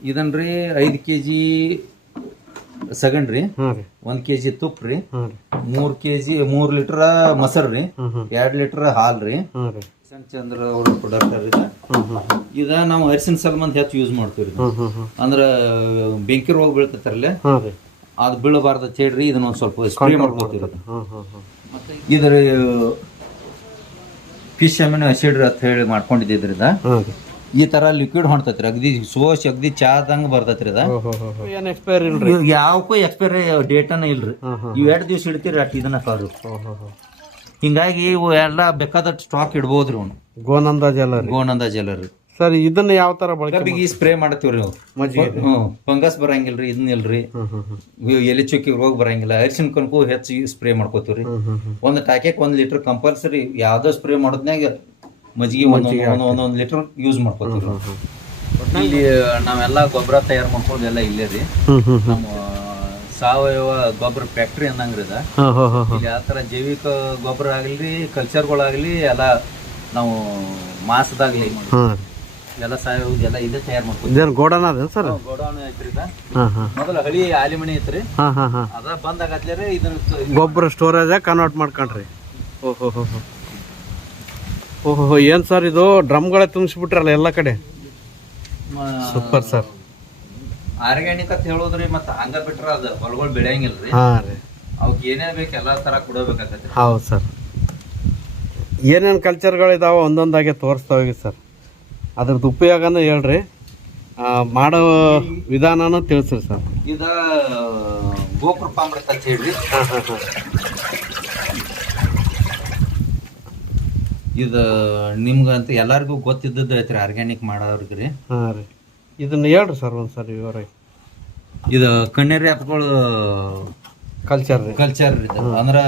ಇದನ್ರಿ 5 kg ಸಗಣ್ ರೀ, ಹಾಂ ರೀ 1 kg ತುಪ್ಪ ರೀ, ಹಾಂ ರೀ 3 ಲೀಟರ್ ಮೊಸರು ರೀ, 2 ಲೀಟರ್ ಹಾಲು ರೀ. ಹಾಂ ರೀ ಚಂದ್ರ ಅವ್ರ ಪ್ರಾಡಕ್ಟ್ ಇದ ನಾವು ಅರಿಶಿನ ಸಲ್ಮಂದ್ ಹೆಚ್ಚು ಯೂಸ್ ಮಾಡ್ತೀವಿ. ಅಂದ್ರ ಬೆಂಕಿ ರೋಗ ಬೀಳ್ತೈತಾರಲ್ಲ, ಹಾಂ ರೀ ಅದು ಬೀಳಬಾರ್ದು ಅಂತ ಹೇಳ್ರಿ ಇದನ್ನ ಒಂದ್ ಸ್ವಲ್ಪ ಸ್ಪ್ರೇ ಮಾಡ್ಕೊತೀವಿ. ಹಾಂ ಹಾಂ ಹಾಂ ಮತ್ತೆ ಇದ್ರ ಫಿಶ್ ಅಮಿನೋ ಆಸಿಡ್ ಅಂತ ಹೇಳಿ ಮಾಡ್ಕೊಂಡಿದ್ರಿಂದ ಹಾಂ ರೀ ಈ ತರ ಲಿಕ್ವಿಡ್ ಹೊಂಟೈತ್ರಿ, ಅಗದಿ ಸೋಸ್ ಅಗದಿ ಚಾದಂಗ ಬರ್ತೈತ್ರಿ. ಅದ ಏನು ಎಕ್ಸ್ಪೈರ್ ಇಲ್ರಿ? ಯಾವಕ್ಕೂ ಎಕ್ಸ್ಪೈರಿ ಡೇಟನ ಇಲ್ರಿ. ಇವ್ 2 ದಿವ್ಸ ಇಡ್ತೀರಿ ಅಟ್ ಇದನ್ನ ಕಾರು. ಹಿಂಗಾಗಿ ಇವು ಎಲ್ಲ ಬೇಕಾದಷ್ಟು ಸ್ಟಾಕ್ ಇಡ್ಬೋದ್ರಿ. ಅವ್ನು ಗೋನಂದ ಜಲ ರೀ, ಗೋನಂದ ಜಲ ರೀ. ಸರ್ ಇದನ್ನ ಯಾವ ತರ ಬಳಕೆ? ಕಬ್ಬಿಗೆ ಸ್ಪ್ರೇ ಮಾಡ್ತೀವ್ರಿ ನಾವು. ಮಜ್ಜಿಗೆ ಫಂಗಸ್ ಬರಂಗಿಲ್ರಿ, ಇದನ್ನ ಇಲ್ರಿ. ಎಲೆ ಚುಕ್ಕಿ ರೋಗ ಬರಂಗಿಲ್ಲ. ಅರಿಶಿನ ಕಣಕ್ಕೂ ಹೆಚ್ಚು ಸ್ಪ್ರೇ ಮಾಡ್ಕೋತೀವ್ರಿ. ಒಂದು ಟಾಕೆಕ್ 1 ಲೀಟರ್ ಕಂಪಲ್ಸರಿ ಯಾವ್ದೋ ಸ್ಪ್ರೇ ಮಾಡೋದ್ನಾಗ ಮಜ್ಜಿಗೆ ಒಂದೊಂದು ಲೀಟರ್ ಯೂಸ್ ಮಾಡ್ಕೋತೀವಿ. ಇಲ್ಲಿ ನಾವೆಲ್ಲ ಗೊಬ್ಬರ ತಯಾರು ಮಾಡ್ಕೊಳ್ಳೋದೆಲ್ಲ ಇಲ್ಲೇ ರೀ. ನಮ್ಮ ಸಾವಯವ ಗೊಬ್ಬರ ಫ್ಯಾಕ್ಟ್ರಿ ಅಂದಂಗ್ರಿ ಅದ. ಇಲ್ಲಿ ಯಾವ ತರ ಜೈವಿಕ ಗೊಬ್ಬರ ಆಗ್ಲಿ, ಕಲ್ಚರ್ಗಳಾಗ್ಲಿ ಎಲ್ಲ ನಾವು ಮಾಸದಾಗ್ಲಿ ಎಲ್ಲ ಸಾವಯವ ಎಲ್ಲ ಇಲ್ಲೇ ತಯಾರು ಮಾಡ್ತೀವಿ. ಗೋಡನ್ ಅದ ಸರ್? ಗೋಡೌನ್ ಐತ್ರಿ. ಮೊದಲ ಹಳಿ ಆಲಿಮಣಿ ಐತ್ರಿ, ಅದ ಬಂದಾಗತ್ಲೇರಿ ಇದನ್ನ ಗೊಬ್ಬರ ಸ್ಟೋರೇಜ್ ಕನ್ವರ್ಟ್ ಮಾಡ್ಕೊಂಡ್ರಿ. ಓಹೋ ಏನ್ ಸರ್ ಇದು ಡ್ರಮ್ಗಳೇ ತುಂಬಿಸ್ಬಿಟ್ರಲ್ಲ ಎಲ್ಲ ಕಡೆ. Super sir. ಆರ್ಗ್ಯಾನಿಕ್ ಅಂತ ಹೇಳೋದ್ರಿ, ಮತ್ತೆ ಹಂಗ ಬಿಟ್ರ ಅದ ಹೊಲಗಳು ಬೆಳೆಯಂಗಿಲ್ರಿ. ಹಾ ರೀ, ಅವಕ್ಕೆ ಏನೇ ಬೇಕು ಎಲ್ಲಾ ತರ ಕೊಡಬೇಕಾಗತ್ತೆ. ಹೌದು ಸರ್. ಏನೇನು ಕಲ್ಚರ್ಗಳಿದಾವೆ ಒಂದೊಂದಾಗೆ ತೋರಿಸ್ತಾವೆ ಸರ್. ಅದ್ರದ್ದು ಉಪಯೋಗನೂ ಹೇಳ್ರಿ, ಮಾಡೋ ವಿಧಾನನೂ ತಿಳಿಸ್ರಿ ಸರ್. ಇದ ಗೋಕೃಪ ಅಮೃತ ಅಂತ ಹೇಳ್ರಿ. ಇದು ನಿಮ್ಗಂತ ಎಲ್ಲರಿಗೂ ಗೊತ್ತಿದ್ದದ್ದು ಐತ್ರಿ, ಆರ್ಗ್ಯಾನಿಕ್ ಮಾಡೋರ್ಗ್ರಿ. ಹಾಂ ರೀ, ಇದನ್ನ ಹೇಳ್ರಿ ಸರ್ ಒಂದ್ಸರಿ ವಿವರ. ಇದು ಕಣ್ಣೇರಿ ಹಬ್ಬಗಳು ಕಲ್ಚರ್ ರೀ, ಕಲ್ಚರ್ ಇದು. ಅಂದ್ರ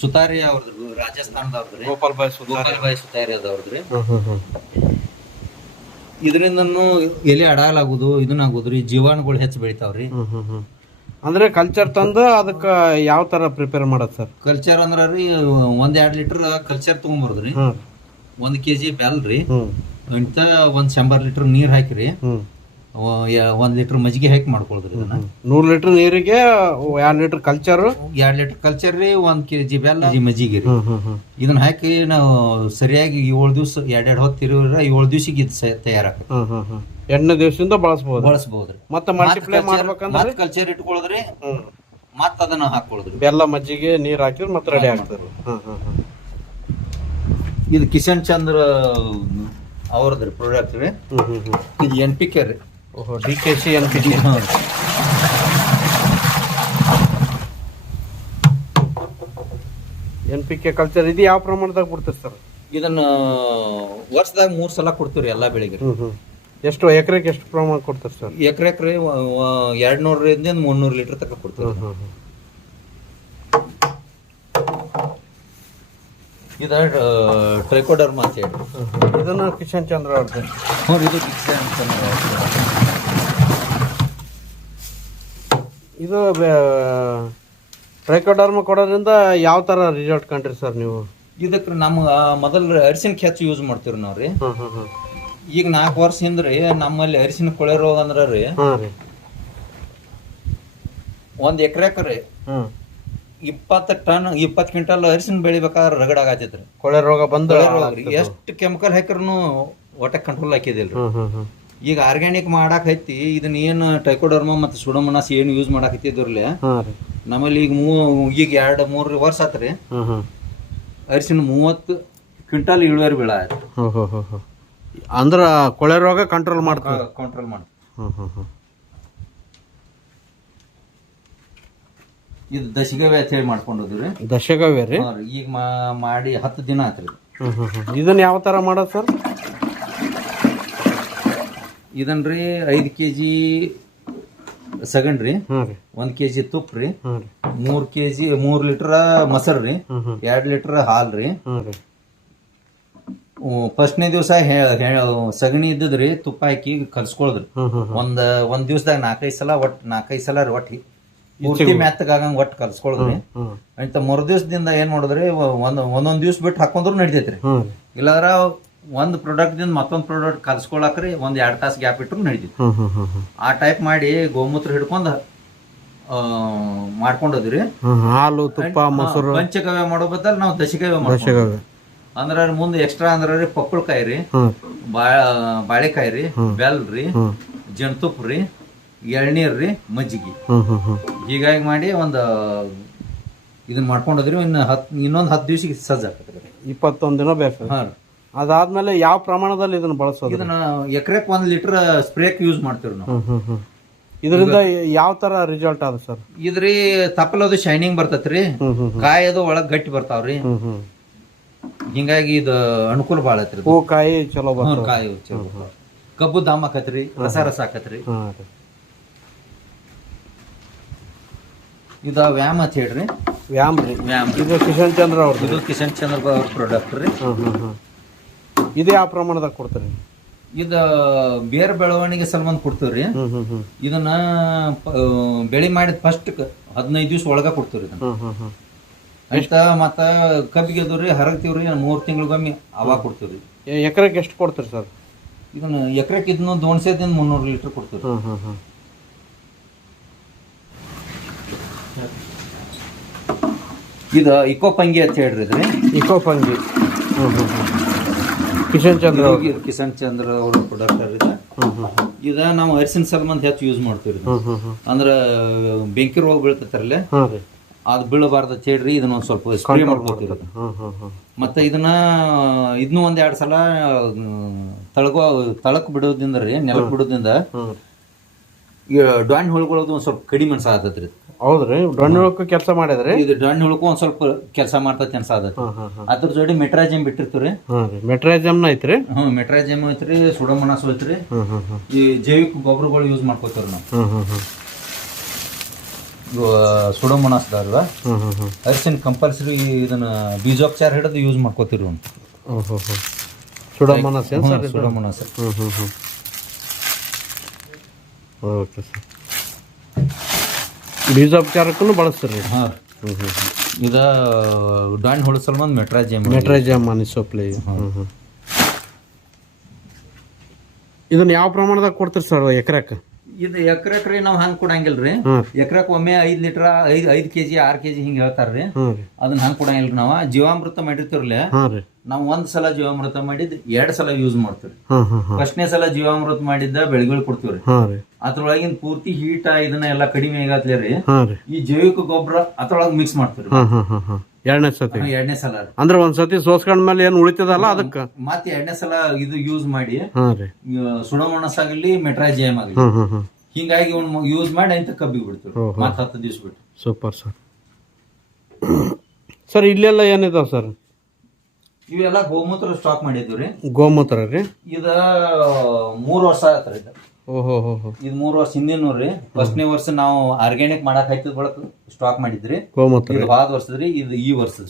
ಸುತಾರಿ ಅವ್ರದ್ದು ರಾಜಸ್ಥಾನದವ್ರದ್ರಿ, ಗೋಪಾಲ್ ಬಾಯ್ ಸುತಾರಿ ಅದವ್ರದ್ರಿ. ಇದರಿಂದನು ಎಲೆ ಅಡಾಲಾಗುದು ಇದನ್ನಾಗುದ್ರಿ, ಜೀವಾಣುಗಳು ಹೆಚ್ಚು ಬೆಳಿತಾವ್ರಿ. ಅಂದ್ರೆ ಕಲ್ಚರ್ ತಂದು ಅದಕ್ಕೆ ಯಾವ ತರ ಪ್ರಿಪೇರ್ ಮಾಡೋದು ಸರ್? ಕಲ್ಚರ್ ಅಂದ್ರ ರೀ 1-2 ಲೀಟರ್ ಕಲ್ಚರ್ ತಗೊಂಬರ್ದ್ರಿ, 1 kg ಬೆಲ್ ರೀ, ಇಂತ 100 ಲೀಟರ್ ನೀರ್ ಹಾಕಿರಿ, 1 ಲೀಟರ್ ಮಜ್ಜಿಗೆ ಹಾಕಿ ಮಾಡ್ಕೊಳ್ದ್ರಿ. ಇದನ್ನ 100 ಲೀಟರ್ ನೀರಿಗೆ 2 ಲೀಟರ್ ಕಲ್ಚರ್, 2 ಲೀಟರ್ ಕಲ್ಚರ್ ರೀ, 1 kg ಬೆಲ್ಲ, ಮಜ್ಜಿಗೆ ರೀ. ಇದನ್ನ ಹಾಕಿ ನಾವು ಸರಿಯಾಗಿ 7 ದಿವಸ 2 ಹೊತ್ತು ಇರೋರ 7 ದಿವಸಿಗೆ ಇದು ತಯಾರಾಗುತ್ತೆ. 8 ದಿವಸದಿಂದ ಬಳಸಬಹುದ್ರಿ. ಮತ್ತೆ ಮಲ್ಟಿಪ್ಲೈ ಮಾಡ್ಬೇಕಂದ್ರೆ ಕಲ್ಚರ್ ಇಟ್ಕೊಳ್ಳೋದ್ರಿ, ಮತ್ತ ಅದನ್ನ ಹಾಕೊಳ್ಳೋದ್ರಿ. ಬೆಲ್ಲ ಮಜ್ಜಿಗೆ ನೀರ್ ಹಾಕಿದ್ರೆ ಮತ್ತೆ ರೆಡಿ ಆಗ್ತದೆ. ಇದು ಕಿಶನ್ ಚಂದ್ರ ಅವ್ರದ್ರಿ ಪ್ರಾಡಕ್ಟ್ ರೀ. ಇದು NPK ರೀ. ಓಹೋ, DKC NPK. NPK ಕಲ್ಚರ್ ಇದು ಯಾವ ಪ್ರಮಾಣದಾಗ ಕೊಡ್ತೀರಿ ಸರ್? ಇದನ್ನ ವರ್ಷದಾಗ 3 ಸಲ ಕೊಡ್ತೀವಿ ಎಲ್ಲಾ ಬೆಳೆಗೆ. ಎಷ್ಟು ಎಕರೆಗೆ ಎಷ್ಟು ಪ್ರಮಾಣ ಕೊಡ್ತಾರೆ ಸರ್? ಎಕರೆಕ್ 200ರಿಂದ 300 ಲೀಟರ್ ತನಕ ಕೊಡ್ತೀವಿ. ಇದ ಟ್ರೈಕೋಡರ್ಮ ಅಂತ ಹೇಳಿ. ಇದನ್ನು ಕಿಶನ್ ಚಂದ್ರ ಅವ್ರದ್ದು. ಇದು ಕಿಶನ್ ಚಂದ್ರ. ಇದು ಟ್ರೈಕೋಡರ್ಮ ಕೊಡೋದ್ರಿಂದ ಯಾವ ತರ ರಿಸಲ್ಟ್ ಕಂಡ್ರಿ ಸರ್ ನೀವು? ಇದಕ್ಕೆ ನಮ್ಮ ಮೊದಲು ಅರಿಶಿನ ಹೆಚ್ಚು ಯೂಸ್ ಮಾಡ್ತೀವಿ ನಾವ್ರಿ. ಈಗ 4 ವರ್ಷ ಹಿಂದ್ರಿ ನಮ್ಮಲ್ಲಿ ಅರಿಶಿನ ಕೊಳೆ ರೋಗ ಅಂದ್ರ ರೀ 1 ಎಕರೆಕ್ ರೀ 20 ಕ್ವಿಂಟಲ್ ಅರಿಶಿನ ಬೆಳಿಬೇಕಾದ್ರೆ ರಗಡಾಗತ್ತೈತ್ರಿ. ಕೊಳೆ ರೋಗ ಬಂದ ಎಷ್ಟು ಕೆಮಿಕಲ್ ಹಾಕಿರ್ನು ಒಟ್ಟ ಕಂಟ್ರೋಲ್ ಹಾಕಿದಿಲ್ರಿ. ಈಗ ಆರ್ಗ್ಯಾನಿಕ್ ಮಾಡಾಕ್ ಐತಿ, ಇದನ್ನ ಏನು ಟ್ರೈಕೋಡರ್ಮ ಮತ್ತು ಸುಡೋಮೋನಾಸ್ ಏನು ಯೂಸ್ ಮಾಡಾಕ್ ಐತಿದ್ರಲ್ಲ ನಮ್ಮಲ್ಲಿ ಈಗ ಈಗ 2-3 ವರ್ಷ ಆತ್ರಿ ಅರಿಶಿನ 30 ಕ್ವಿಂಟಲ್ ಇಳುವರಿ ಬೀಳ ಆಯ್ತು. ಅಂದ್ರ ಕೊಳೆ ರೋಗ ಕಂಟ್ರೋಲ್ ಮಾಡ್ತಾರೆ. ಇದು ದಶಗವ್ಯ ಅಂತ ಹೇಳಿ ಮಾಡ್ಕೊಂಡ್ರಿ. ದಶಗವ್ಯ ರೀ? ಈಗ ಮಾಡಿ 10 ದಿನ ಆತ್ರಿ. ಇದನ್ನ ಯಾವ ತರ ಮಾಡೋದು ಸರ್? ಇದನ್ರಿ 5 kg ಸಗಣ್ ರೀ, 1 kg ತುಪ್ಪ ರೀ, 3 ಲೀಟರ್ ಮೊಸರು ರೀ, 2 ಲೀಟರ್ ಹಾಲು ರೀ. ಫಸ್ಟ್ನೇ ದಿವಸ ಸಗಣಿ ಇದ್ದದ್ರಿ ತುಪ್ಪ ಹಾಕಿ ಕಲ್ಸ್ಕೊಳದ್ರಿ. ಒಂದ್ ದಿವ್ಸದಾಗ 4-5 ಸಲ ಒಟ್ಟು ಪೂರ್ತಿ ಮೆತ್ತಗಾಗಂಗ್ ಒಟ್ಟು ಕಲ್ಸ್ಕೊಳದ್ರಿ. ಅಂತ ಮರು ದಿವ್ಸದಿಂದ ಏನ್ ಮಾಡೋದ್ರಿ ಒಂದೊಂದ್ ದಿವ್ಸ ಬಿಟ್ಟು ಹಾಕೊಂಡ್ರು ನಡಿತೈತ್ರಿ. ಇಲ್ಲಾಂದ್ರ ಒಂದು ಪ್ರಾಡಕ್ಟ್ದಿಂದ ಮತ್ತೊಂದು ಪ್ರಾಡಕ್ಟ್ ಕಲ್ಸ್ಕೊಳಕ್ರಿ ಒಂದು 2 ತಾಸು ಗ್ಯಾಪ್ ಇಟ್ಟರು ನಡೀತಿತ್ತು. ಹ್ಮ್ ಹ್ಮ್ ಹ್ಮ್ ಹ್ಮ್ ಆ ಟೈಪ್ ಮಾಡಿ ಗೋಮೂತ್ರ ಹಿಡ್ಕೊಂಡು ಮಾಡ್ಕೊಂಡೋದ್ರಿ. ಹಾಲು ತುಪ್ಪ ಮೊಸರು ಪಂಚಗವ್ಯ ಮಾಡೋ ಬದಲು ನಾವು ದಶಗವ್ಯ ಮಾಡ್ಕೊಂಡು ದಶಗವ್ಯ. ಅಂದ್ರ ಮುಂದೆ ಎಕ್ಸ್ಟ್ರಾ ಅಂದ್ರ ರೀ ಪಪ್ಪಳಕಾಯಿ ರೀ, ಬಾಳೆಕಾಯಿ ರೀ, ಬೆಲ್ ರೀ, ಜೇನುತುಪ್ಪ ರೀ, ಎಳ್ನೀರ್ ರೀ, ಮಜ್ಜಿಗೆ ಹೀಗಾಗಿ ಮಾಡಿ ಒಂದು ಇದನ್ನ ಮಾಡ್ಕೊಂಡೋದ್ರಿ. ಇನ್ನೊಂದು 10 ದಿವ್ಸಕ್ಕೆ ಸಜ್ಜ ಆಗ್ತದೆ. 21 ದಿನ ಬೇಕು. ಹಾಂ ರೀ. ಅದಾದ್ಮೇಲೆ ಯಾವ ಪ್ರಮಾಣದಲ್ಲಿ ಇದನ್ನ ಬಳಸೋದು? ಇದನ್ನ ಎಕರೆಕ್ 1 ಲೀಟರ್ ಸ್ಪ್ರೇಕ್ ಯೂಸ್ ಮಾಡ್ತೀವಿ ನಾವು. ಇದರಿಂದ ಯಾವ ತರ ರಿಸಲ್ಟ್ ಅದ ಸರ್? ಇದ್ರಿ ತಪ್ಪಲದು ಶೈನಿಂಗ್ ಬರ್ತೈತ್ರಿ, ಕಾಯಿ ಅದು ಒಳಗ್ ಗಟ್ಟಿ ಬರ್ತಾವ್ರಿ. ಹಿಂಗಾಗಿ ಇದು ಅನುಕೂಲ ಭಾಳ ಐತ್ರಿ. ಹೂ ಕಾಯಿ ಚಲೋ ಬರ್ತಾವ. ಕಾಯಿ ಚಲೋ, ಕಬ್ಬು ದಾಮ್ ಆಕತ್ರಿ, ರಸ ಆಕತ್ರಿ. ಇದ ವ್ಯಾಮ್ ಅಂತ ಹೇಳ್ರಿ. ವ್ಯಾಮ್ ರೀ. ವ್ಯಾಮ್ ಇದು ಕಿಶನ್ ಚಂದ್ರ ಅವ್ರದ್ದು. ಇದು ಕಿಶನ್ ಚಂದ್ರ ಅವ್ರ ಪ್ರಾಡಕ್ಟ್ ರೀ. ಇದು ಯಾವ ಪ್ರಮಾಣದಾಗ ಕೊಡ್ತೀರಿ? ಇದು ಬೇರೆ ಬೆಳವಣಿಗೆ ಸಲುವಾಗಿ ಕೊಡ್ತೀವ್ರಿ. ಇದನ್ನ ಬೆಳಿ ಮಾಡಿದ ಫಸ್ಟ್ 15 ದಿವ್ಸ ಒಳಗ ಕೊಡ್ತೀವ್ರಿ ಇದನ್ನ. ಆಯ್ತಾ ಮತ್ತ ಕಬ್ಬಿಗೆ ಅದು ರೀ ಹರಗ್ತೀವ್ರಿ 3 ತಿಂಗಳಿಗೊಮ್ಮೆ ಅವಾಗ ಕೊಡ್ತೀವ್ರಿ. ಎಕರೆಗೆ ಎಷ್ಟು ಕೊಡ್ತೀರಿ ಸರ್ ಇದನ್ನ? ಎಕರೆಕ್ ಇದನ್ನ 200 ಲೀಟರ್ ಕೊಡ್ತೀವಿ. ಇದು ಇಕೋಪಂಗಿ ಅಂತ ಹೇಳ್ರಿ. ಇದ್ರಿ ಇಕೋಪಂಗಿ ಕಿಶನ್ ಚಂದ್ರ ಕಿಶನ್ ಚಂದ್ರ ಅವ್ರ ಪ್ರಾಡಕ್ಟ್ ಇದ ನಾವು ಅರಿಶಿನ ಸಲ್ಮಂದ್ ಹೆಚ್ಚು ಯೂಸ್ ಮಾಡ್ತೀವಿ. ಅಂದ್ರ ಬೆಂಕಿ ರೋಗ ಬೀಳ್ತೈತಾರಲ್ಲ, ಅದು ಬೀಳಬಾರ್ದು ಅಂತ ಹೇಳ್ರಿ ಇದನ್ನ ಒಂದ್ ಸ್ವಲ್ಪ ಸ್ಪ್ರೇ ಮಾಡ್ಕೊತೀವಿ. ಮತ್ತೆ ಇದನ್ನ 1-2 ಸಲ ತಳಕ್ ಬಿಡೋದ್ರಿಂದ ರೀ, ನೆಲಕ್ ಬಿಡೋದ್ರಿಂದ ಡಾನ್ ಹುಳುಗಳದು ಒಂದ್ ಸ್ವಲ್ಪ ಕಡಿಮೆ ಅನ್ಸಾತೈತ್ರಿ. ಹೌದ್ರಿ. ಡೊಣ್ಣ ಹುಳಕ್ಕೂ ಕೆಲಸ ಮಾಡಿದ್ರಿ. ಇದು ಡಾನ್ ಹುಳಕ್ಕೂ ಒಂದ್ ಸ್ವಲ್ಪ ಕೆಲಸ ಮಾಡ್ತೈತಿ ಅನ್ಸಾತೈತಿ. ಅದ್ರ ಜೋಡಿ ಮೆಟ್ರಾಜಿಯಂ ಬಿಟ್ಟಿರ್ತೀವ್ರಿ. ಮೆಟ್ರಾಜಿಯಂನ ಐತ್ರಿ. ಮೆಟ್ರಾಜಿಯಂ ಐತ್ರಿ, ಸುಡೋಮೋನಾಸ್ ಐತ್ರಿ. ಈ ಜೈವಿಕ ಗೊಬ್ಬರಗಳು ಯೂಸ್ ಮಾಡ್ಕೋತೀವಿ ನಾವು. ಸುಡೋಮೋನಾಸ್ ಅದಾವ. ಅರಿಶಿನ ಕಂಪಲ್ಸರಿ ಇದನ್ನ ಬೀಜೋಪಚಾರ ಹಿಡಿದು ಯೂಸ್ ಮಾಡ್ಕೋತೀರಿ. ಸುಡೋಮೋನಾಸ್. ಸುಡೋಮೋನಾಸ್. Okay sir. ಬೀಜೋಪಚಾರಕ್ಕೂ ಬಳಸ್ತೀರಿ? ಹಾಂ. ಇದ ಡಾನ್ ಹುಳು ಸಲ್ಮಂದ್ ಮೆಟ್ರಾಜಿಯಂ ಅನಿಸೋಪ್ಲಿ. ಇದನ್ನ ಯಾವ ಪ್ರಮಾಣದಾಗ ಕೊಡ್ತೀರಿ ಸರ್ ಎಕರೆಕ್? ಇದು ಎಕರೆಕ್ ರೀ ನಾವು ಹಂಗೆ ಕೊಡಂಗಿಲ್ರಿ. ಎಕರೆಕ್ ಒಮ್ಮೆ 5 ಲೀಟರ್ 5 ಕೆಜಿ 6 ಕೆಜಿ ಹಿಂಗೆ ಹೇಳ್ತಾರ್ರಿ. ಅದನ್ನ ಹಂಗೆ ಕೊಡಂಗಿಲ್ರಿ. ನಾವು ಜೀವಾಮೃತ ಮಾಡಿರ್ತೀವ್ರಲ್ಲ, ನಾವು 1 ಸಲ ಜೀವಾಮೃತ ಮಾಡಿದ್ 2 ಸಲ ಯೂಸ್ ಮಾಡ್ತೀವಿ. ಫಸ್ಟ್ನೇ ಸಲ ಜೀವಾಮೃತ ಮಾಡಿದ್ದ ಬೆಳೆಗಳು ಕೊಡ್ತೀವ್ರಿ. ಅದ್ರೊಳಗಿನ ಪೂರ್ತಿ ಹೀಟ ಇದನ್ನ ಎಲ್ಲಾ ಕಡಿಮೆ ಆಗತ್ಲೆ ರೀ, ಈ ಜೈವಿಕ ಗೊಬ್ಬರ ಅದ್ರೊಳಗೆ ಮಿಕ್ಸ್ ಮಾಡ್ತೀವಿ. 2ನೇ ಸಲ ಅಂದ್ರೆ ಒಂದ್ಸತಿ ಸೋಸ್ಕೊಂಡ್ಮೇಲೆ ಏನ್ ಉಳಿತದಲ್ಲ ಅದಕ್ಕ ಮತ್ತೆ 2ನೇ ಸಲ ಇದು ಯೂಸ್ ಮಾಡಿ ಸುಡೋಮೋನಾಸ್ ಆಗಲಿ ಮೆಟ್ರಾಜಿಯಂ ಆಗಲಿ ಹಿಂಗಾಗಿ ಯೂಸ್ ಮಾಡಿ ಅಂತ ಕಬ್ಬಿಗೆ ಬಿಡ್ತೀವಿ. ಮತ್ತೆ 10 ದಿವ್ಸ ಬಿಟ್ಟು. Super sir. ಸರ್ ಇಲ್ಲೆಲ್ಲ ಏನಿದಾವ ಸರ್? ಇವೆಲ್ಲ ಗೋಮೂತ್ರ ಸ್ಟಾಕ್ ಮಾಡಿದ್ವಿ. ಗೋಮೂತ್ರ ರೀ. ಇದ 3 ವರ್ಷ ಆಯ್ತು ಇದು. ಇದು 3 ವರ್ಷ ಹಿಂದಿನ ರೀ. ಫಸ್ಟ್ನೇ ವರ್ಷ ನಾವು ಆರ್ಗ್ಯಾನಿಕ್ ಮಾಡಕ್ ಹಾಕಿದ ಬಳಕ ಸ್ಟಾಕ್ ಮಾಡಿದ್ರಿ ಗೋಮೂತ್ರ. ಇದು ಹೋದ ವರ್ಷದ್ರಿ, ಇದು ಈ ವರ್ಷದ.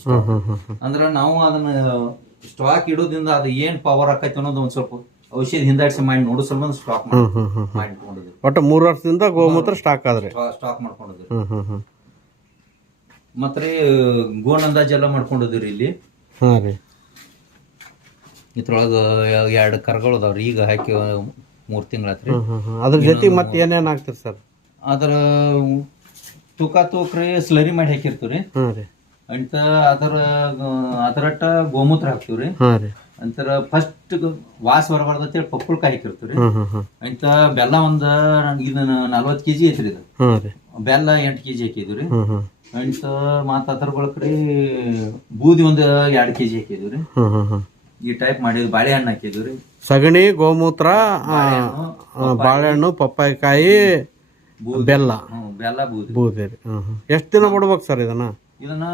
ಅಂದ್ರ ನಾವು ಅದನ್ನ ಸ್ಟಾಕ್ ಇಡೋದ್ರಿಂದ ಅದು ಏನ್ ಪವರ್ ಆಕೈತಿ ಅನ್ನೋದು ಒಂದ್ ಸ್ವಲ್ಪ ಔಷಧಿ ಹಿಂದಾಡಿಸಿ ಮಾಡಿ ನೋಡೋ ಸಂಬಂಧ ಸ್ಟಾಕ್ ಮಾಡಿಕೊಂಡಿದ್ವಿ. ಒಟ್ಟು 3 ವರ್ಷದಿಂದ ಗೋಮೂತ್ರ ಸ್ಟಾಕ್ ಆದ್ರಿ. ಸ್ಟಾಕ್ ಮಾಡ್ಕೊಂಡಿದ್ವಿ. ಮತ್ತೆ ಗೋನಂದಾಜ್ ಎಲ್ಲ ಮಾಡ್ಕೊಂಡಿದ್ರಿ ಇಲ್ಲಿ. ಇದ್ರೊಳಗ 2 ಕರ್ಗಳು ಅದಾವ್ರಿ. ಈಗ ಹಾಕಿ 3 ತಿಂಗಳಾತ್ರಿ. ಅದ್ರ ಜೊತೆಗೆ ಮತ್ತೆ ಏನೇನ್ ಹಾಕ್ತಿರಿ ಸರ್? ಅದ್ರ ತೂಕ್ರಿ ಸ್ಲರಿ ಮಾಡಿ ಹಾಕಿರ್ತೀವ್ರಿ. ಅಂತ ಅದರಟ್ಟ ಗೋಮೂತ್ರ ಹಾಕ್ತಿವ್ರಿ. ಅಂತರ ಫಸ್ಟ್ ವಾಸ ಬರಬಾರ್ದು ಅಂತೇಳಿ ಪಪ್ಪಳಕಾಯಿ ಹಾಕಿರ್ತೀವ್ರಿ. ಅಂತ ಬೆಲ್ಲ ಒಂದ್ ಇದನ್ನ 40 ಕೆಜಿ ಐತ್ರಿ. ಇದು ಬೆಲ್ಲ 8 ಕೆಜಿ ಹಾಕಿದ್ವಿ. ಅಂತ ಮತ್ತ ಅದ್ರ ಬಳಕ್ರಿ ಬೂದಿ 2 ಕೆಜಿ ಹಾಕಿದ್ವಿ. ಈ ಟೈಪ್ ಮಾಡಿದ್ವಿ. ಬಾಳೆಹಣ್ಣು ಹಾಕಿದ್ವಿ. ಸಗಣಿ, ಗೋಮೂತ್ರ, ಬಾಳೆಹಣ್ಣು, ಪಪ್ಪಾಯಿಕಾಯಿ, ಬೆಲ್ಲ, ಬೂದಿ. ಎಷ್ಟು ದಿನ ಬಿಡ್ಬೇಕು ಸರ್ ಇದನ್ನ? ಇದನ್ನ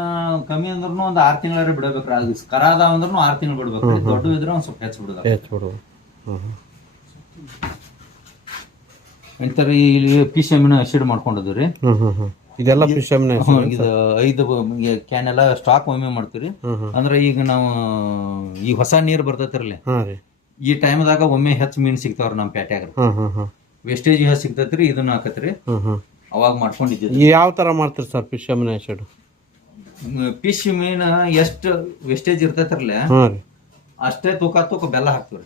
ಕಮ್ಮಿ ಅಂದ್ರೂ ಒಂದ್ 6 ತಿಂಗಳ ಬಿಡಬೇಕ್ರಿ. ಅದು ಕರ ಅದಾವ ಅಂದ್ರೂ 6 ತಿಂಗಳು ಬಿಡ್ಬೇಕ್ರಿ. ದೊಡ್ಡ ಇದ್ರೆ ಒಂದ್ ಸ್ವಲ್ಪ ಹೆಚ್ಚು ಬಿಡೋದು. ಇಂಥವ್ರಿ ಇಲ್ಲಿ ಫಿಶ್ ಅಮಿನೋ ಆಸಿಡ್ ಮಾಡ್ಕೊಂಡಿದ್ವಿ. ಇದೆಲ್ಲ ಫಿಶ್ ಅಮಿನೋ ಆಸಿಡ್. ಇದು 5 ಕ್ಯಾನ್ ಎಲ್ಲ ಸ್ಟಾಕ್ ಒಮ್ಮೆ ಮಾಡ್ತೀವಿ. ಅಂದ್ರೆ ಈಗ ನಾವು ಈಗ ಹೊಸ ನೀರ್ ಬರ್ತೈತಿರ್ಲಿ, ಈ ಟೈಮ್ದಾಗ ಒಮ್ಮೆ ಹೆಚ್ಚು ಮೀನ್ ಸಿಗ್ತಾವ್ರಿ ನಮ್ಮ ಪೇಟ್ಯಾಗ. ವೇಸ್ಟೇಜ್ ಹೆಚ್ಚು ಸಿಗ್ತೈತ್ರಿ, ಇದನ್ನ ಹಾಕತ್ರಿ. ಅವಾಗ ಮಾಡ್ಕೊಂಡಿದ್ದೀವಿ. ಯಾವ ತರ ಮಾಡ್ತೀರಿ sir fish amino acid? Fish ಮೀನ್ ಎಷ್ಟು ವೇಸ್ಟೇಜ್ ಇರ್ತೈತಿರ್ಲ ಅಷ್ಟೇ ತೂಕ ಬೆಲ್ಲ ಹಾಕ್ತಿವ್ರಿ.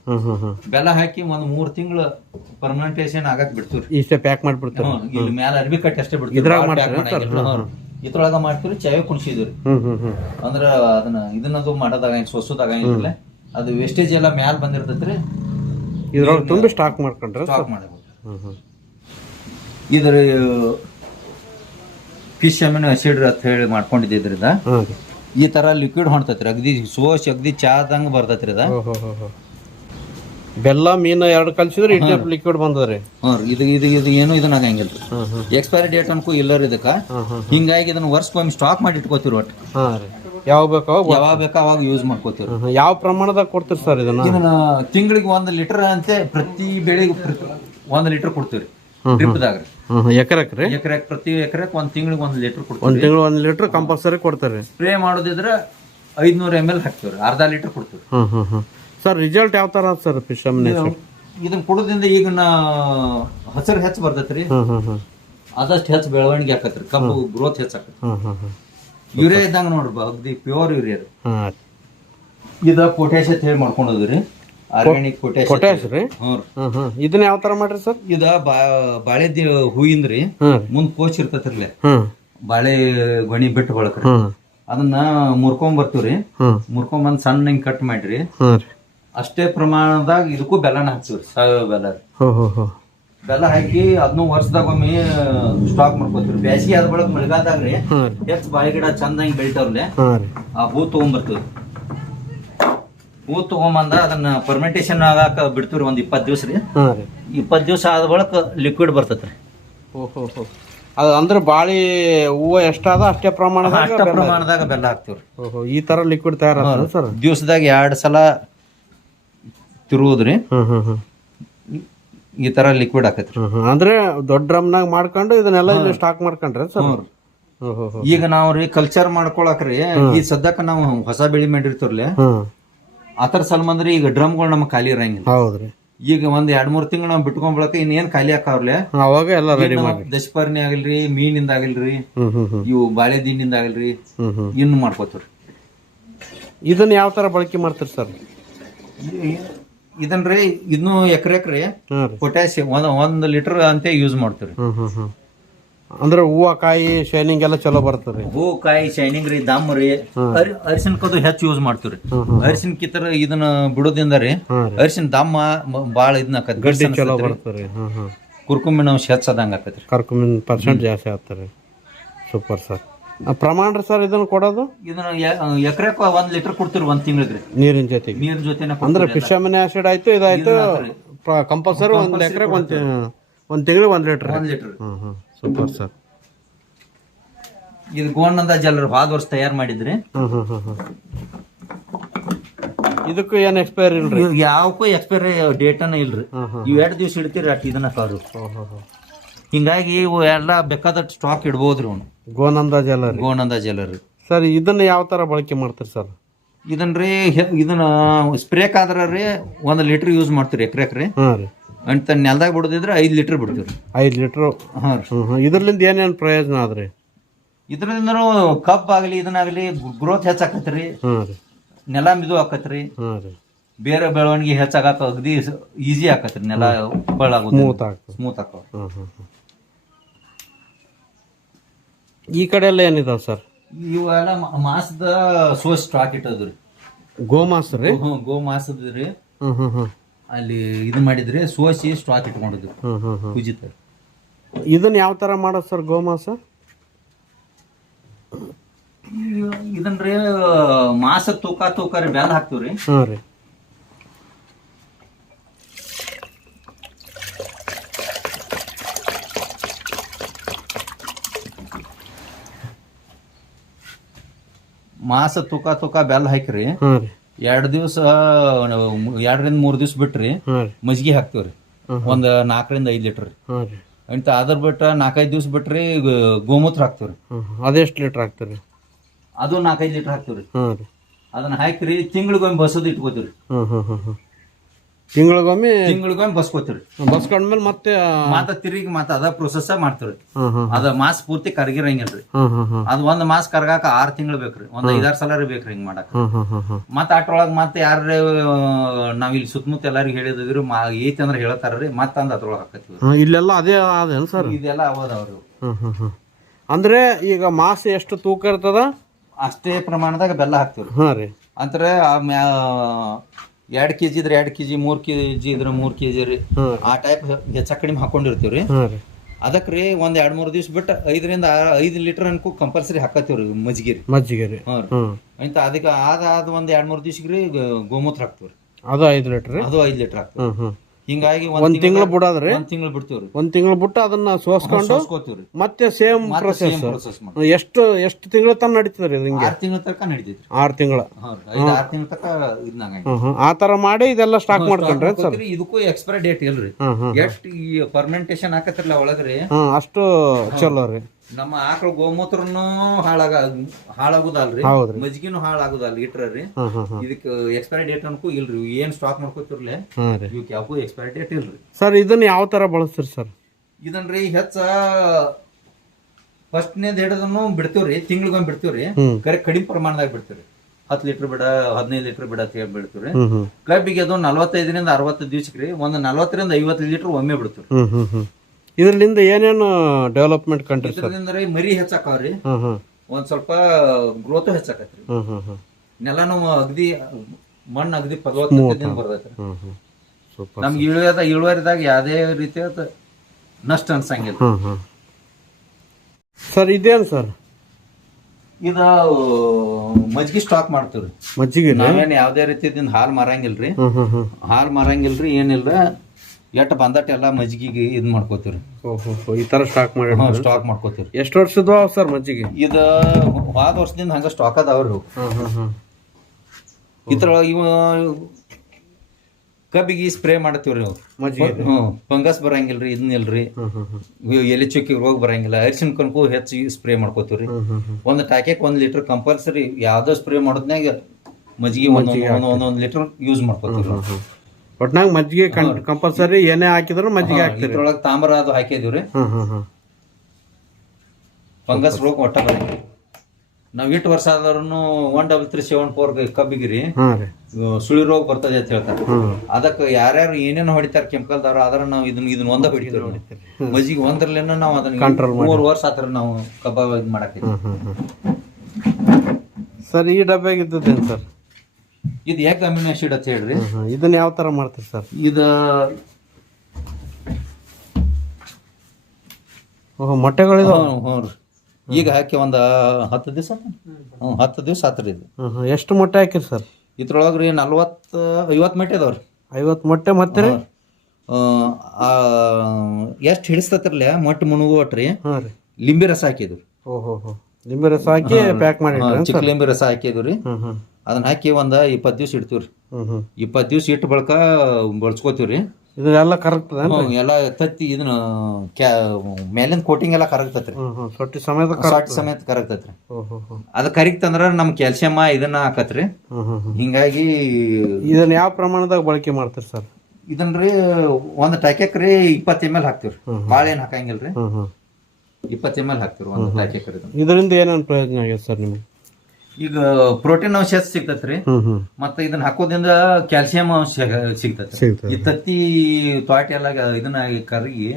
ಬೆಲ್ಲ ಹಾಕಿ ಒಂದ್ 3 ತಿಂಗಳು ಪರ್ಮನೆಂಟೇಶನ್ ಆಗಕ್ ಬಿಡ್ತೀವ್ರಿ. ಇಷ್ಟೇ ಪ್ಯಾಕ್ ಮಾಡ್ಬಿಡ್ತಾರೆ. ಇಲ್ಲಿ ಮ್ಯಾಲ ಅರ್ಬಿ ಕಟ್ಟಿ ಅಷ್ಟೇ ಬಿಡ್ತೀವಿ. ಇದ್ರೊಳಗ ಮಾಡ್ತೀವಿ. ಚಾವೆ ಕುಣಿಸಿದ್ರಿ ಅಂದ್ರ ಅದನ್ನ ಇದನ್ನದು ಮಾಡೋದಾಗ ಸೊಸದಾಗ ಏನಿಲ್ಲ, ಅದು ವೇಸ್ಟೇಜ್ ಎಲ್ಲ ಮ್ಯಾಲ ಬಂದಿರ್ತೈತ್ರಿ. ಇದ್ರೊಳಗೆ ತುಂಬಿ ಸ್ಟಾಕ್ ಮಾಡ್ಕೊಂಡ್ರೆ ಸ್ಟಾಕ್ ಮಾಡಬಹುದು. ಇದ್ರ ಫಿಶ್ ಅಮಿನೋ ಆಸಿಡ್ ಅಂತ ಹೇಳಿ ಮಾಡ್ಕೊಂಡಿದ್ರಿಂದ ಈ ತರ ಲಿಕ್ವಿಡ್ ಹೊಂಟೈತ್ರಿ. ಅಗದಿ ಚಾದಂಗ ಬರ್ತೈತ್ರಿ ಅದ. ಬೆಲ್ಲ ಮೀನು ಎರಡು ಕಲ್ಸಿದ್ರೆ ಇಟ್ಟೆ ಲಿಕ್ವಿಡ್ ಬಂದದ್ರಿ. ಇದು ಏನು ಇದನ್ನ ಆಗಂಗಿಲ್ರಿ. ಎಕ್ಸ್ಪೈರಿ ಡೇಟ್ ಅನ್ಕೋ ಇಲ್ಲರಿ ಇದಕ್ಕ. ಹಿಂಗಾಗಿ ಇದನ್ನ ವರ್ಷಕ್ಕೊಮ್ಮೆ ಸ್ಟಾಕ್ ಮಾಡಿ ಇಟ್ಕೋತೀರಿ. ಒಟ್ಟು ಯಾವಾಗ ಬೇಕಾ ಅವಾಗ ಯೂಸ್ ಮಾಡ್ಕೋತೀರಿ. ಯಾವ ಪ್ರಮಾಣದಾಗ ಕೊಡ್ತೀರಿ ಸರ್ ಇದನ್ನ? ತಿಂಗಳಿಗೆ 1 ಲೀಟರ್ ಅಂತೆ ಪ್ರತಿ ಬೆಳೆಗೆ 1 ಲೀಟರ್ ಕೊಡ್ತೀವಿ ಡ್ರಿಪ್ದಾಗ. ಎಕರೆ ಪ್ರತಿ ಎಕರೆಕ್ 1 ತಿಂಗಳಿಗೆ 1 ಲೀಟರ್ ಕೊಡ್ತೀವಿ. 1 ತಿಂಗಳು 1 ಲೀಟರ್ ಕಂಪಲ್ಸರಿ ಕೊಡ್ತಾರೆ. ಸ್ಪ್ರೇ ಮಾಡೋದಿದ್ರೆ 500 ml ಹಾಕ್ತೀವ್ರಿ, ಅರ್ಧ ಲೀಟರ್ ಕೊಡ್ತೀವಿ. ಸರ್ ರಿಸಲ್ಟ್ ಯಾವ ತರ ಸರ್ ಫಿಶ್ ಅಮಿನೋ? ಇದನ್ನ ಕೊಡೋದ್ರಿಂದ ಈಗ ಹಸಿರು ಹೆಚ್ಚು ಬರ್ತೈತ್ರಿ. ಆದಷ್ಟು ಹೆಚ್ಚು ಬೆಳವಣಿಗೆ ಆಕತ್ರಿ. ಕಬ್ಬು ಗ್ರೋತ್ ಹೆಚ್ಚಾಕತ್ರಿ. ಯೂರಿಯಾ ಇದ್ದಂಗ ನೋಡ್ರಿ, ಅಗದಿ ಪ್ಯೂರ್ ಯೂರಿಯಾ. ಇದ ಪೊಟ್ಯಾಶ್ ಅಂತ ಹೇಳಿ ಮಾಡ್ಕೊಂಡದ್ರಿ. ಆರ್ಗ್ಯಾನಿಕ್ ಪೊಟ್ಯಾಶ್ ರೀ. ಇದನ್ನ ಯಾವ ತರ ಮಾಡ್ರಿ ಸರ್? ಇದ ಬಾಳೆ ಹೂವಿಂದ್ರಿ ಮುಂದ್ ಕೋಚ್ ಇರ್ತೈತ್ರಿಲೆ, ಬಾಳೆ ಗೊಣಿ ಬಿಟ್ಟು ಬಳಕ್ರಿ. ಅದನ್ನ ಮುರ್ಕೊಂಡ್ ಬರ್ತೀವ್ರಿ. ಮುರ್ಕೊಂಡ್ ಸಣ್ಣ ಹಿಂಗ್ ಕಟ್ ಮಾಡ್ರಿ. ಅಷ್ಟೇ ಪ್ರಮಾಣದಾಗ ಇದಕ್ಕೂ ಬೆಲ್ಲನ ಹಾಕ್ತಿವ್ರಿ. ಸಾವಯವ ಬೆಲ್ಲ ರೀ. ಬೆಲ್ಲ ಹಾಕಿ ಅದನ್ನು ವರ್ಷದಾಗೊಮ್ಮೆ ಸ್ಟಾಕ್ ಮಾಡ್ಕೋತೀವಿ. ಬೇಸಿಗೆ ಆದ ಬಳಕ ಮಳೆಗಾಲದಾಗ್ರಿ ಹೆಚ್ಚು ಬಾಳೆ ಗಿಡ ಚಂದಂಗಿ ಬೆಳಿತಾವ್ರಲೆ, ಆ ಹೂ ತಗೊಂಡ್ಬರ್ತೀವಿ. ಹೂ ತಗೊಂಬಂದ ಅದನ್ನ ಫರ್ಮೆಂಟೇಶನ್ ಆಗಾಕ ಬಿಡ್ತೀವ್ರಿ. 20 ದಿವಸ ರೀ. 20 ದಿವಸ ಆದ ಬಳಕ ಲಿಕ್ವಿಡ್ ಬರ್ತೈತ್ರಿ. ಅದು ಅಂದ್ರೆ ಬಾಳಿ ಹೂವು ಎಷ್ಟಾದ ಅಷ್ಟೇ ಪ್ರಮಾಣದಾಗ ಬೆಲ್ಲ ಹಾಕ್ತಿವ್ರಿ. ಈ ತರ ಲಿಕ್ವಿಡ್ ತಯಾರ ಸರ್. ದಿವಸದಾಗ 2 ಸಲ ತಿರುವುದ್ರಿ. ಈ ತರ ಲಿಕ್ವಿಡ್ ಹಾಕತ್ರಿ. ಅಂದ್ರೆ ದೊಡ್ಡ ಡ್ರಮ್ನಾಗ ಮಾಡ್ಕೊಂಡು ಇದನ್ನೆಲ್ಲ ಇಲ್ಲಿ ಸ್ಟಾಕ್ ಮಾಡ್ಕೊಂಡ್ರೆ ಸರ್. ಈಗ ನಾವ್ರಿ ಕಲ್ಚರ್ ಮಾಡ್ಕೊಳಕ್ರಿ ಈ ಸದ್ಯಕ್ಕ ನಾವು ಹೊಸ ಬೆಳಿ ಮಾಡಿರ್ತಿರ್ಲಿ ಆತರ ಸಲ್ಮಂದ್ರಿ. ಈಗ ಡ್ರಮ್ಗಳು ನಮ್ಗೆ ಖಾಲಿ ಇರಂಗಿಲ್ಲ. ಹೌದ್ರಿ. ಈಗ 1-2-3 ತಿಂಗಳು ನಾವ್ ಬಿಟ್ಕೊಂಡ್ಬಳಕ ಇನ್ನೇನ್ ಖಾಲಿ ಹಾಕಾವ್ಲೆ ಅವಾಗ ಎಲ್ಲ ರೆಡಿ ಮಾಡಿ ದಶಪರ್ಣಿ ಆಗಿಲ್ರಿ, ಮೀನಿಂದ ಆಗಿಲ್ರಿ, ಇವು ಬಾಳೆ ದಿಂಡಿಂದ ಆಗಿಲ್ರಿ, ಇನ್ನು ಮಾಡ್ಕೋತೀವ್ರಿ. ಇದನ್ನ ಯಾವ ತರ ಬಳಕೆ ಮಾಡ್ತೀರಿ ಸರ್? ಇದನ್ರಿ ಇನ್ನು ಎಕರೆಕ್ರಿ ಪೊಟ್ಯಾಸಿಯಂ 1 ಲೀಟರ್ ಅಂತ ಯೂಸ್ ಮಾಡ್ತೀವ್ರಿ. ಅಂದ್ರೆ ಹೂವ ಕಾಯಿ ಶೈನಿಂಗ್ ಎಲ್ಲ ಚಲೋ ಬರ್ತದೆ. ಹೂ ಕಾಯಿ ಶೈನಿಂಗ್ ರೀ, ದಮ್ ರೀ. ಅರಿಶಿನ ಕದು ಹೆಚ್ಚು ಯೂಸ್ ಮಾಡ್ತೀವ್ರಿ. ಅರಿಶಿನ ಕಿತ್ತರ ಇದನ್ನ ಬಿಡೋದ್ರಿಂದ ರೀ ಅರಿಶಿನ ದಮ್ಮ ಬಾಳ ಇದನ್ನ ಗಡ್ಡಿ ಚಲೋ ಬರ್ತದೆ. ಕುರ್ಕುಮಿನ್ ಅಂಶ ಹೆಚ್ಚದಂಗ ಆಕತ್ರಿ. ಕರ್ಕುಮಿನ್ % ಜಾಸ್ತಿ ಆಗ್ತಾರೆ. Super sir. ಪ್ರಮಾಣ ರೀ ಸರ್ ಇದನ್ನ ಕೊಡೋದು? ಇದನ್ನ ಎಕರೆಕ್ 1 ಲೀಟರ್ ಕೊಡ್ತೀವಿ 1 ತಿಂಗಳಿಗೆ ನೀರಿನ ಜೊತೆಗೆ. ನೀರ್ ಜೊತೆ ಅಂದ್ರೆ ಫಿಶ್ ಅಮಿನೋ ಆಸಿಡ್ ಆಯ್ತು, ಇದಾಯ್ತು. ಕಂಪಲ್ಸರಿ 1 ಎಕರೆಗೆ 1 ತಿಂಗಳಿಗೆ 1 ಲೀಟರ್. Super sir. ಇದು ಗೋಣಂದ ಜಲ್ರ ಹೋದ ವರ್ಷ ತಯಾರು ಮಾಡಿದ್ರಿ. ಇದಕ್ಕೂ ಏನ್ ಎಕ್ಸ್ಪೈರಿ ಇಲ್ರಿ? ಯಾವಕ್ಕೂ ಎಕ್ಸ್ಪೈರಿ ಡೇಟನ ಇಲ್ರಿ. ಇವ್ 2 ದಿವಸ ಇಡ್ತೀರಿ ಅಟ್ ಇದನ್ನ ಕಾರು. ಹಿಂಗಾಗಿ ಇವು ಎಲ್ಲ ಬೇಕಾದಷ್ಟು ಸ್ಟಾಕ್ ಇಡ್ಬೋದ್ರಿ. ಅವ್ನು ಗೋನಂದ ಜಲರಿ ಸರ್. ಇದನ್ನ ಯಾವ ತರ ಬಳಕೆ ಮಾಡ್ತೀರಿ ಸರ್? ಇದನ್ರಿ ಇದನ್ನ ಸ್ಪ್ರೇಕ್ ಆದ್ರ ರೀ 1 ಲೀಟರ್ ಯೂಸ್ ಮಾಡ್ತೀರಿ ಎಕರೆಕ್ರಿ. ಅಂತ ನೆಲದಾಗ ಬಿಡೋದಿದ್ರೆ 5 ಲೀಟರ್ ಬಿಡ್ತೀವ್ರಿ. 5 ಲೀಟರ್. ಇದ್ರಲಿಂದ ಏನೇನ್ ಪ್ರಯೋಜನ ಆದ್ರಿ? ಇದ್ರಿಂದ ಕಪ್ ಆಗ್ಲಿ ಇದನ್ನಾಗ್ಲಿ ಗ್ರೋತ್ ಹೆಚ್ಚಾಕತ್ರಿ. ನೆಲ ಮಿದು ಆಕತ್ರಿ. ಬೇರೆ ಬೆಳವಣಿಗೆ ಹೆಚ್ಚಾಗಾಕ ಅಗದಿ ಈಸಿ ಆಕತ್ರಿ. ನೆಲ ಸ್ಮೂತ್ ಆಕ. ಈ ಕಡೆ ಎಲ್ಲ ಏನಿದಾವ ಸರ್? ಇವೆಲ್ಲ ಮಾಸದ ಸೋಸ್ ಸ್ಟಾಕ್ ಇಟ್ಟದ್ರಿ. ಗೋಮಾಸ ರೀ. ಗೋಮಾಸದ ರೀ. ಅಲ್ಲಿ ಇದನ್ ಮಾಡಿದ್ರಿ ಸೋಸಿ ಸ್ಟಾಕ್ ಇಟ್ಕೊಂಡಿದ್ವಿ. ಪೂಜಿತ. ಇದನ್ನ ಯಾವ ತರ ಮಾಡೋದು ಸರ್ ಗೋಮಾಸ? ಇದನ್ರಿ ಮಾಸ ತೂಕ ರೀ ಬೆಲ್ಲ ಹಾಕ್ತಿವ್ರಿ. ರೀ. ಮಾಸ ತೂಕ ಬೆಲ್ಲ ಹಾಕಿರಿ. 2 ದಿವಸ 2ರಿಂದ 3 ದಿವಸ ಬಿಟ್ರಿ ಮಜ್ಜಿಗೆ ಹಾಕ್ತಿವ್ರಿ. 4ರಿಂದ 5 ಲೀಟರ್. ಅಂತ ಅದ್ರ ಬಿಟ್ಟ 4-5 ದಿವಸ ಬಿಟ್ರಿ ಗೋಮೂತ್ರ ಹಾಕ್ತಿವ್ರಿ. ಅದೆಷ್ಟು ಲೀಟರ್ ಹಾಕ್ತಿರಿ? ಅದು 4-5 ಲೀಟರ್ ಹಾಕ್ತಿವ್ರಿ. ಅದನ್ನ ಹಾಕಿರಿ ತಿಂಗಳಿಗೊಮ್ಮೆ ಬಸೋದು ಇಟ್ಕೋತೀವ್ರಿ. ತಿಂಗಳಿಗೊಮ್ಮೆ ಬಸ್ಕೋತೀರಿ. ಬಸ್ಕೊಂಡ್ಮೇಲೆ ಮತ್ತೆ ತಿರುಗಿ ಅದ ಪ್ರೊಸೆಸ್ ಮಾಡ್ತೀವ್ರಿ. ಹ್ಮ್ ಹ್ಮ್ ಅದ ಮಾಸ್ ಪೂರ್ತಿ ಕರಗಿರಂಗಿಲ್ರಿ. ಹ್ಮ್ ಹ್ಮ್ ಹ್ಮ್ ಅದ್ ಒಂದ್ ಮಾಸ್ ಕರ್ಗಾಕ 6 ತಿಂಗಳು ಬೇಕ್ರಿ. ಒಂದ್ 5-6 ಸಲ ಬೇಕ್ರಿ ಹಿಂಗ್ ಮಾಡಕ್. ಹ್ಮ್ ಹ್ಮ್ ಹ್ಮ್ ಹ್ಮ್ ಮತ್ತ ಅಟ್ರೊಳಗ್ ಮತ್ತೆ ಯಾರ ನಾವ್ ಇಲ್ಲಿ ಸುತ್ತಮುತ್ತ ಎಲ್ಲಾರಿಗೂ ಹೇಳಿದ್ರಿ ಐತಿ ಅಂದ್ರ ಹೇಳ್ತಾರ್ರಿ. ಮತ್ತ ಅಂದ್ ಅದ್ರೊಳಗ್ ಹಾಕತ್ತೀವಿ. ಇಲ್ಲೆಲ್ಲ ಅದೇ ಅದೇನು ಸರ್? ಇದೆಲ್ಲ ಅವದವ್ರಿ. ಹ್ಮ್ ಹ್ಮ್ ಹ್ಮ್ ಅಂದ್ರೆ ಈಗ ಮಾಸ್ ಎಷ್ಟು ತೂಕ ಇರ್ತದ ಅಷ್ಟೇ ಪ್ರಮಾಣದಾಗ ಬೆಲ್ಲ ಹಾಕ್ತಿವ್ರಿ. ಹಾ ರೀ. ಅಂತರ 2 kg ಇದ್ರೆ 2 kg, 3 kg ಇದ್ರೆ 3 kg ರೀ. ಆ ಟೈಪ್ ಹೆಚ್ಚ ಕಡಿಮೆ ಹಾಕೊಂಡಿರ್ತೀವ್ರಿ. ಅದಕ್ರಿ ಒಂದ್ 2-3 ದಿವ್ಸ ಬಿಟ್ಟು 5ರಿಂದ 5 ಲೀಟರ್ ಅನ್ಕು ಕಂಪಲ್ಸರಿ ಹಾಕತ್ತೀವ್ರಿ ಮಜ್ಜಿಗೆ ರೀ. ಅಂತ ಅದಕ್ಕೆ ಅದ ಒಂದ್ 2-3 ದಿವ್ಸಗ್ರಿ ಗೋಮೂತ್ರ ಹಾಕ್ತಿವ್ರಿ. ಅದು 5 ಲೀಟರ್ ಅದು 5 ಲೀಟರ್ ಹಾಕ್ತಿವಿ. ಹಿಂಗಾಗಿ ಒಂದ್ ತಿಂಗಳು ಬಿಡೋದ್ರಿ. 1 ತಿಂಗಳು ಬಿಡ್ತೀವ್ರಿ. 1 ತಿಂಗಳು ಬಿಟ್ಟು ಅದನ್ನ ಸೋಸ್ಕೊಂಡು ಮತ್ತೆ ಸೇಮ್ ಪ್ರೊಸೆಸ್. ಎಷ್ಟು ತಿಂಗಳ ತನಕ ನಡೀತದ್ರಿ? 6 ತಿಂಗಳ ತನಕ ನಡೀತೈತ್ರಿ. 6 ತಿಂಗಳ 6 ತಿಂಗಳ ತನಕ ಆ ತರ ಮಾಡಿ ಇದೆಲ್ಲ ಸ್ಟಾಕ್ ಮಾಡ್ಕೊಂಡ್ರಿ ಸರ್? ಇದಕ್ಕೂ ಎಕ್ಸ್ಪೈರಿ ಡೇಟ್ ಇಲ್ರಿ. ಎಷ್ಟ್ ಈ ಫರ್ಮೆಂಟೇಶನ್ ಹಾಕತ್ರಲ್ಲ ಒಳಗ್ರಿ ಅಷ್ಟು ಚಲೋ ರೀ. ನಮ್ಮ ಆಕಳ ಗೋಮೂತ್ರನು ಹಾಳಾಗುದಲ್ರಿ, ಮಜ್ಜಿಗೆನು ಹಾಳಾಗುದಲ್ಲ ಇಟ್ರಿ. ಇದಕ್ಕೆ ಎಕ್ಸ್ಪೈರಿ ಡೇಟ್ ಅನ್ಕು ಇಲ್ರಿ. ಏನ್ ಸ್ಟಾಕ್ ಮಾಡ್ಕೋತಿರ್ಲಿ ಇವಕ್ಕೆ ಯಾಕೂ ಎಕ್ಸ್ಪೈರಿ ಡೇಟ್ ಇಲ್ರಿ. ಸರ್ ಇದನ್ನ ಯಾವ ತರ ಬಳಸ್ತೀರಿ ಸರ್? ಇದನ್ರಿ ಹೆಚ್ಚ ಫಸ್ಟ್ನೇದ್ ಹಿಡಿದನು ಬಿಡ್ತೀವ್ರಿ. ತಿಂಗಳಿಗೊಮ್ಮೆ ಬಿಡ್ತೀವ್ರಿ. ಕಡಿಮೆ ಪ್ರಮಾಣದಾಗ ಬಿಡ್ತೀವ್ರಿ. 10 ಲೀಟರ್ ಬಿಡ, 15 ಲೀಟರ್ ಬಿಡ ಅಂತ ಹೇಳಿ ಬಿಡ್ತೀವ್ರಿ. ಕಬ್ಬಿಗೆ ಅದು 45ರಿಂದ 60 ದಿವ್ಸಕ್ರಿ ಒಂದು 40ರಿಂದ 50 ಲೀಟರ್ ಒಮ್ಮೆ ಬಿಡ್ತೀವ್ರಿ. ಇದರಿಂದ ಏನೇನು ಡೆವಲಪ್ಮೆಂಟ್ ಕಂಡ್ರಿ ಸರ್? ಇದರಿಂದ ಮರಿ ಹೆಚ್ಚಾಕವ್ರಿ. ಒಂದ್ ಸ್ವಲ್ಪ ಗ್ರೋತ್ ಹೆಚ್ಚಾಕತ್ರಿ. ನೆಲನು ಅಗದಿ ಮಣ್ಣು ಅಗದಿ ಫಲವತ್ತತೆಯಿಂದ ಬರ್ತೈತ್ರಿ. ನಮ್ಗೆ ಇಳುವರಿದಾಗ ಯಾವ್ದೇ ರೀತಿಯ ನಷ್ಟ ಅನ್ಸಂಗಿಲ್ಲ. ಸರ್ ಇದೇನು ಸರ್? ಇದ ಮಜ್ಜಿಗೆ ಸ್ಟಾಕ್ ಮಾಡ್ತೀವ್ರಿ. ಮಜ್ಜಿಗೆ ನಾವೇನ್ ಯಾವ್ದೇ ರೀತಿಯಿಂದ ಹಾಲ್ ಮಾರಂಗಿಲ್ರಿ. ಏನಿಲ್ಲ, ಎಟ್ ಬಂದಟ್ ಎಲ್ಲಾ ಮಜ್ಜಿಗೆ ಇದ್ ಮಾಡ್ಕೋತೀವ್ರಿ. ಈ ತರ ಸ್ಟಾಕ್ ಮಾಡ್ಕೋತೀವ್ರಿ. ಎಷ್ಟು ವರ್ಷದ ಸರ್ ಮಜ್ಜಿಗೆ? ಇದ ಹೋದ ವರ್ಷದಿಂದ ಹಂಗ ಸ್ಟಾಕ್ ಅದಾವ್ರಿ. ಇದ್ರೊಳಗ ಇವ ಕಬ್ಬಿಗೆ ಸ್ಪ್ರೇ ಮಾಡ್ತೀವ್ರಿ. ಫಂಗಸ್ ಬರಂಗಿಲ್ರಿ, ಇದನ್ನಿಲ್ರಿ. ಎಲೆ ಚುಕ್ಕಿ ರೋಗ ಬರಂಗಿಲ್ಲ. ಅರಿಶಿನ ಕನ್ಕು ಹೆಚ್ಚು ಸ್ಪ್ರೇ ಮಾಡ್ಕೋತೀವ್ರಿ. ಒಂದ್ ಟಾಕೆಕ್ 1 ಲೀಟರ್ ಕಂಪಲ್ಸರಿ ಯಾವ್ದೋ ಸ್ಪ್ರೇ ಮಾಡೋದ್ನಾಗ ಮಜ್ಜಿಗೆ ಒಂದೊಂದ್ ಲೀಟರ್ ಯೂಸ್ ಮಾಡ್ಕೋತೀವ್ರಿ. ಒಟ್ನಾಗ ಮಜ್ಜಿಗೆ ಕಂಪಲ್ಸರಿ ಏನೇ ಹಾಕಿದ್ರು ಮಜ್ಜಿಗೆ ಹಾಕ್ತಿರಿ. ಇದ್ರೊಳಗ ತಾಮ್ರ ಅದು ಹಾಕಿದಿವ್ರಿ. ಫಂಗಸ್ ರೋಗ ಒಟ್ಟ ಬರಂಗಿಲ್ಲ. ನಾವ್ 8 ವರ್ಷ ಆದ್ರೂ 13374 ಕಬ್ಬಿಗಿರಿ ಸುಳಿ ರೋಗ ಬರ್ತದೆ ಅಂತ ಹೇಳ್ತಾರೆ. ಅದಕ್ಕೆ ಯಾರ್ಯಾರು ಏನೇನು ಹೊಡಿತಾರ ಕೆಮಿಕಲ್ದವ್ರು ಆದ್ರ ನಾವು ಇದನ್ನ ಒಂದ ಹೊಡಿತೀವಿ. ಮಜ್ಜಿಗೆ ಒಂದ್ರಲ್ಲೇನ ನಾವು ಅದನ್ನ 3 ವರ್ಷ ಆತರ ನಾವು ಕಬ್ಬ ಇದ್ ಮಾಡಾಕ್ತೀವಿ. ಸರ್ ಈ ಡಬ್ಬ್ಯಾಗ ಇದ್ದದೇನು ಸರ್? ಇದು ಎಗ್ ಅಮಿನೋ ಆಸಿಡ್ ಅಂತ ಹೇಳ್ರಿ. ಇದನ್ನ ಯಾವ ತರ ಮಾಡ್ತೀರಿ ಸರ್? ಮೊಟ್ಟೆಗಳಿದಾವ. ಈಗ ಹಾಕಿ ಒಂದ 10 ದಿವಸ 10 ದಿವಸ ಆತ್ರಿ. ಇದು ಎಷ್ಟು ಮೊಟ್ಟೆ ಹಾಕಿರಿ ಸರ್? ಇದ್ರೊಳಗ್ರಿ 40-50 ಮೊಟ್ಟೆ ಅದಾವ್ರಿ. 50 ಮೊಟ್ಟೆ ಮತ್ತೆ ಎಷ್ಟ್ ಹಿಡಿಸ್ತತ್ರಲ್ಲ ಮೊಟ್ಟೆ ಮುಣುಗುವಟ್ರಿ ಲಿಂಬೆ ರಸ ಹಾಕಿದ್ವಿ. ಲಿಂಬೆ ರಸ ಹಾಕಿ ಪ್ಯಾಕ್ ಮಾಡಿ ಚಿಕ್ಕ ಲಿಂಬೆ ರಸ ಹಾಕಿದ್ವಿ. ಅದನ್ನ ಹಾಕಿ ಒಂದ 20 ದಿವ್ಸ ಇಡ್ತೀವ್ರಿ. 20 ದಿವ್ಸ ಇಟ್ಟು ಬಳಕ ಬಳಸ್ಕೋತೀವ್ರಿ. ಇದೆಲ್ಲ ಕರೆಕ್ಟ್ ಎಲ್ಲ ತತ್ತಿ ಇದನ್ನ ಮೇಲಿನ ಕೋಟಿಂಗ್ ಎಲ್ಲ ಕರಗ್ತೈತ್ರಿ. ಸೊಟ್ಟಿ ಸಮೇತ ಕರಗ್ತೈತ್ರಿ. ಅದ ಕರಿಗ್ತಂದ್ರ ನಮ್ ಕ್ಯಾಲ್ಸಿಯಂ ಇದನ್ನ ಹಾಕತ್ರಿ. ಹಿಂಗಾಗಿ ಇದನ್ನ ಯಾವ ಪ್ರಮಾಣದಾಗ ಬಳಕೆ ಮಾಡ್ತೀರಿ ಸರ್? ಇದನ್ರಿ ಒಂದ್ ಟ್ಯಾಕೆಕ್ರಿ 20 ml ಹಾಕ್ತಿವ್ರಿ. ಬಾಳ ಏನ್ ಹಾಕಂಗಿಲ್ರಿ. 20 ml ಹಾಕ್ತಿವ್ರಿ ಒಂದ್ ಟ್ಯಾಕೆಕ್ರಿ. ಇದರಿಂದ ಏನೇನು ಪ್ರಯೋಜನ ಆಗಿದೆ ಸರ್ ನಿಮ್ಗೆ? ಈಗ ಪ್ರೋಟೀನ್ ಅಂಶ ಸಿಗ್ತತ್ರಿ. ಮತ್ತ ಇದನ್ನ ಹಾಕೋದ್ರಿಂದ ಕ್ಯಾಲ್ಸಿಯಂ ಅಂಶ ಸಿಗ್ತತ್ರಿ. ಈ ತತ್ತಿ ತ್ವಾಟಿ ಎಲ್ಲ ಇದನ್ನ ಕರಗಿ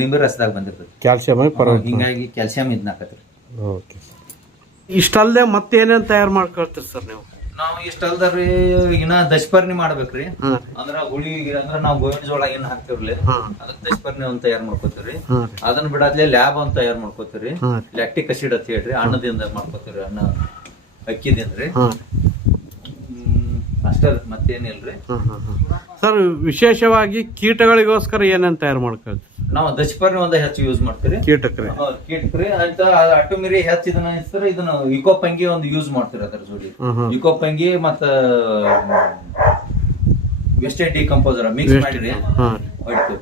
ಲಿಂಬೆ ರಸದಾಗ ಬಂದಿರ್ತೈತಿ ಕ್ಯಾಲ್ಸಿಯಂ. ಹಿಂಗಾಗಿ ಕ್ಯಾಲ್ಸಿಯಂ ಇದನ್ನ ಹಾಕತ್ರಿ. ಇಷ್ಟಲ್ದೆ ಮತ್ತೆ ಏನೇನ್ ತಯಾರು ಮಾಡ್ಕೊಳ್ತೀರಿ ಸರ್ ನೀವು? ನಾವು ಇಷ್ಟಲ್ದ್ರಿ ಇನ್ನ ದಶಪರ್ಣಿ ಮಾಡ್ಬೇಕ್ರಿ. ಅಂದ್ರ ಹುಳಿ ಅಂದ್ರ ನಾವು ಗೋವಿನ ಜೋಳ ಏನ್ ಹಾಕ್ತಿವ್ರಿ ಅದನ್ನ ದಶಪರ್ಣಿ ಒಂದ್ ತಯಾರು ಮಾಡ್ಕೋತೀವ್ರಿ. ಅದನ್ನ ಬಿಡಾದ್ಲೆ ಲ್ಯಾಬ್ ಒಂದ್ ತಯಾರು ಮಾಡ್ಕೋತೀವ್ರಿ. ಲ್ಯಾಕ್ಟಿಕ್ ಅಸಿಡ್ ಅಂತ ಹೇಳ್ರಿ, ಅನ್ನದಿಂದ ಮಾಡ್ಕೋತೀವ್ರಿ. ಅನ್ನ ಅಕ್ಕಿದಿಂದ್ರಿ ಅಷ್ಟೇ, ಮತ್ತೇನಿಲ್ರಿ ಸರ್. ವಿಶೇಷವಾಗಿ ಕೀಟಗಳಿಗೋಸ್ಕರ ಏನೇನ್ ತಯಾರು ಮಾಡ್ಕೊಳ್ತೀವಿ ನಾವು? ದಶಪರ್ಣಿ ಒಂದ ಹೆಚ್ಚು ಯೂಸ್ ಮಾಡ್ತೀವಿ. ಕೀಟಕ್ರಿ ಅಂತ ಅಟ್ಟು ಮೀರಿ ಹೆಚ್ಚು ಇದನ್ನ ಅನಿಸ್ತಾರೆ. ಇದನ್ನ ಇಕೋಪಂಗಿ ಒಂದು ಯೂಸ್ ಮಾಡ್ತೀರಿ. ಅದರ ಜೋಡಿ ಇಕೋಪಂಗಿ ಮತ್ತ ವೆಸ್ಟರ್ನ್ ಡಿಕಂಪೋಸರ್ ಮಿಕ್ಸ್ ಮಾಡಿರಿ ಹೊಡಿತೀವಿ.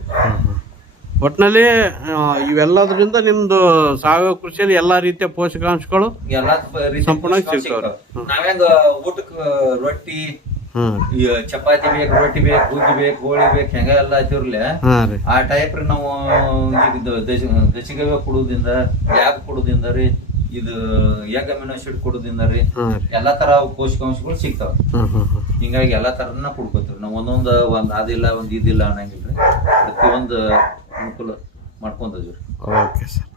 ಒಟ್ನಲ್ಲಿ ಇವೆಲ್ಲದ್ರಿಂದ ನಿಮ್ದು ಸಾವಯವ ಕೃಷಿಯಲ್ಲಿ ಎಲ್ಲಾ ರೀತಿಯ ಪೋಷಕಾಂಶಗಳು ಎಲ್ಲಾ ಸಂಪೂರ್ಣವಾಗಿ ಸಿಗ್ತಾವ್ರಿ. ನಾವ್ಯಾಂಗ ಊಟಕ್ಕೆ ರೊಟ್ಟಿ ಹಾಂ ಈ ಚಪಾತಿ ಬೇಕು, ರೊಟ್ಟಿ ಬೇಕು, ಹುಗ್ಗಿ ಬೇಕು, ಹೋಳಿ ಬೇಕು, ಹೆಂಗ ಎಲ್ಲ ಹಚ್ಚಿರ್ಲೆ ಹಾಂ ರೀ ಆ ಟೈಪ್ ರೀ ನಾವು ಈಗ ದಶಗವ್ಯ ಕೊಡೋದ್ರಿಂದ, ಯಾಗ್ ಕೊಡೋದ್ರಿಂದ ರೀ, ಇದು ಎಗ್ ಅಮಿನೋ ಆಸಿಡ್ ಕೊಡೋದ್ರಿಂದ ರೀ ಹಾಂ ರೀ ಎಲ್ಲಾ ತರ ಪೋಷಕಾಂಶಗಳು ಸಿಗ್ತಾವ. ಹಾಂ ಹಾಂ ಹಾಂ ಹಿಂಗಾಗಿ ಎಲ್ಲಾ ತರನ ಕುಡ್ಕೋತೀವಿ ನಾವು. ಒಂದ್ ಅದಿಲ್ಲ ಒಂದ್ ಇದಿಲ್ಲ ಅನ್ನಂಗಿಲ್ರಿ, ಪ್ರತಿಯೊಂದು ಅನುಕೂಲ ಮಾಡ್ಕೊಂತೀವಿ. Okay sir.